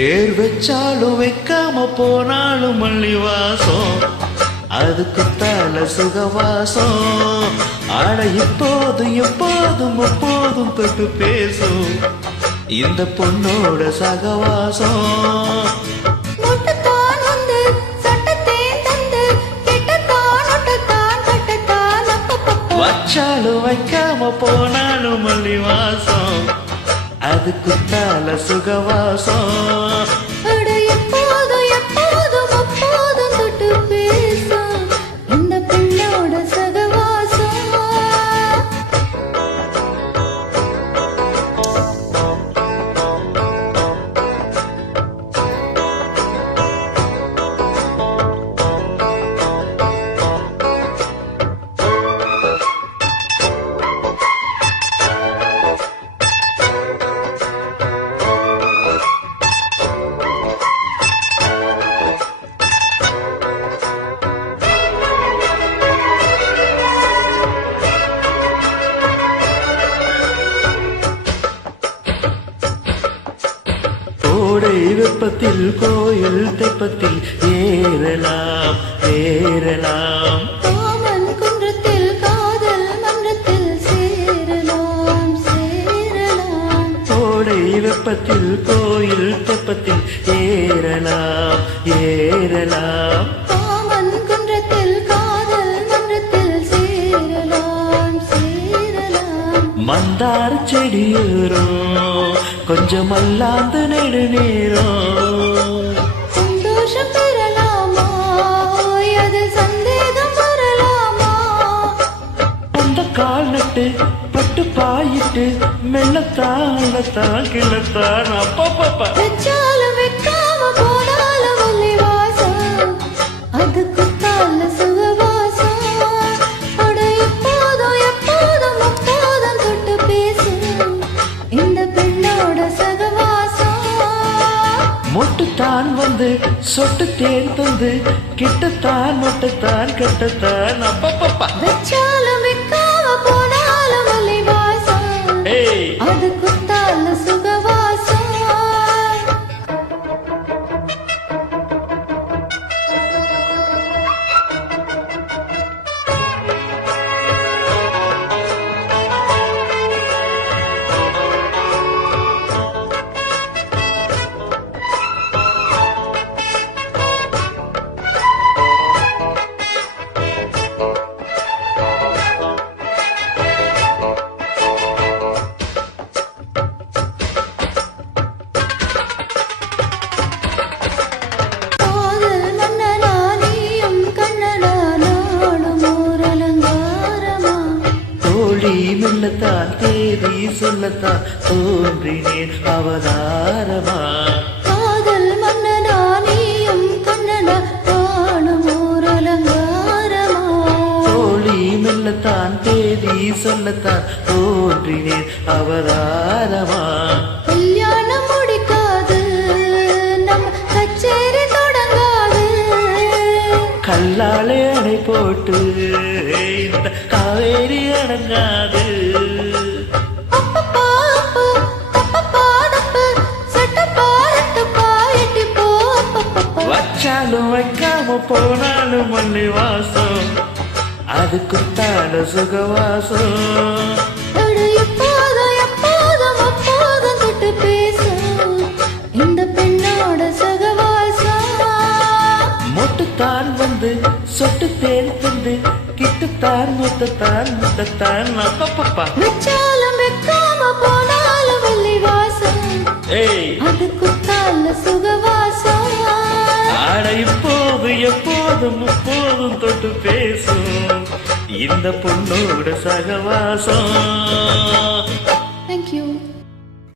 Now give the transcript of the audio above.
பேர் வச்சாலும் வைக்காம போனாலும் மல்லி வாசம், அதுக்கு தல சுகவாசம். ஆட இப்போதும் எப்போதும் எப்போதும் தொட்டு பேசும் இந்த பொண்ணோட சகவாசம். வச்சாலும் வைக்காம போனாலும் மல்லி வாசம், அதுக்கு தல சுகவாசம். கோடை வெப்பத்தில் கோயில் தெப்பத்தில் ஏறலாம் ஏறலாம், காமன் குன்றத்தில் காதல் மன்றத்தில் சேரலாம் சேரலாம். கோடை வெப்பத்தில் கோயில் தெப்பத்தில் ஏறலாம் ஏறலாம், காமன் குன்றத்தில் காதல் மன்றத்தில் சேரலாம் சேரலாம். மந்தார செடியூரும் கொஞ்சம் அல்லாந்து நெடு நேரம், சந்தோஷம் பெறலாமா அது சந்தேகம் வரலாமா. அந்த கால் நட்டு பட்டு பாயிட்டு மெல்லத்தான் கிளத்தான் அப்பப்பா. வச்சாலும் வைக்காம போனாலும் மல்லி வாசம், அதுக்கு தல சுகவாசம். அட எப்போதும் எப்போதும் எப்போதும் தொட்டு பேசும் இந்த பெண்ணோட சகவாசம். மொட்டுத்தான் வந்து சொட்டு தேன் தந்து கிட்டத்தான் மொட்டுத்தான் கெட்டத்தான் அப்பப்பா. வச்சாலும் வைக்காம போனாலும் மல்லி வாசம், அதுக்கு தல சுகவாசம். மெல்லத்தான் தேதி சொல்லத்தான் தோன்றினேன் அவதாரமா. காதல் மன்னனா நீயும் கண்ணனா காணும் ஓர் அலங்காரமா. தோழி மெல்லத்தான் தேதி சொல்லத்தான் தோன்றினேன் அவதாரமா. கல்யாணம் முடிக்காது நம்ம கச்சேரி தொடங்காது, கல்லாலே அணை போட்டு இந்த காவேரி அடங்காது. வச்சாலும் வைக்காம போனாலும் மல்லி வாசம், அதுக்கு தல சுகவாசம். எப்போதும் எப்போதும் எப்போதும் தொட்டு பேசும் இந்த பெண்ணோட சகவாசம். மொட்டுத்தான் வந்து சொட்டு தேன் தந்து கிட்டுத்தான் முத்தத்தான் அப்பப்பா. வச்சாலும் வைக்காம போனாலும் மல்லி வாசம், அதுக்கு தல சுகவாசம். ஆட இப்போது எப்போதும் எப்போதும் தொட்டு பேசும் இந்த பொண்ணோட சகவாசம். Thank you.